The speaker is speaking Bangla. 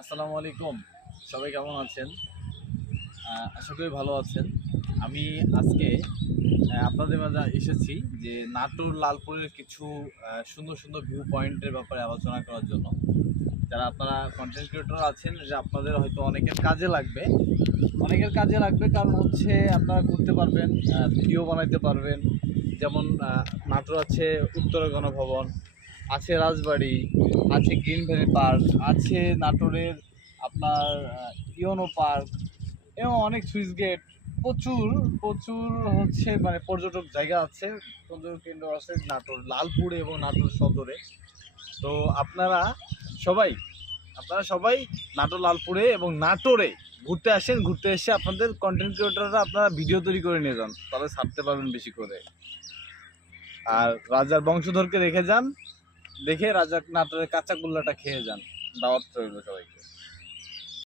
আসসালামু আলাইকুম। সবাই কেমন আছেন? আশা করি ভালো আছেন। আমি আজকে আপনাদের মাঝে এসেছি যে নাটোর লালপুরের কিছু সুন্দর সুন্দর ভিউ পয়েন্টের ব্যাপারে আলোচনা করার জন্য। যারা আপনারা কন্টেন্ট ক্রিয়েটর আছেন, যে আপনাদের হয়তো অনেকের কাজে লাগবে কারণ হচ্ছে আপনারা ঘুরতে পারবেন, ভিডিও বানাইতে পারবেন। যেমন নাটোর আছে উত্তরা গণভবন, আছে রাজবাড়ি, আছে গ্রিন ভ্যালি পার্ক, আছে নাটোরের আপনার ইয়োনো পার্ক এবং অনেক সুইচ গেট। প্রচুর প্রচুর হচ্ছে মানে পর্যটক জায়গা আছে, পর্যটক কেন্দ্র আছে নাটোর লালপুরে এবং নাটোর সদরে। তো আপনারা সবাই আপনারা সবাই নাটোর লালপুরে এবং নাটোরে ঘুরতে আসেন। ঘুরতে এসে আপনাদের কন্টেন্ট ক্রিয়েটররা আপনারা ভিডিও তৈরি করে নিয়ে যান, তাহলে ছাড়তে পারবেন বেশি করে। আর রাজার বংশধরকে রেখে যান, দেখে রাজা নাটোরের কাঁচা গোল্লাটা খেয়ে যান। দাওয়াত রইল সবাইকে।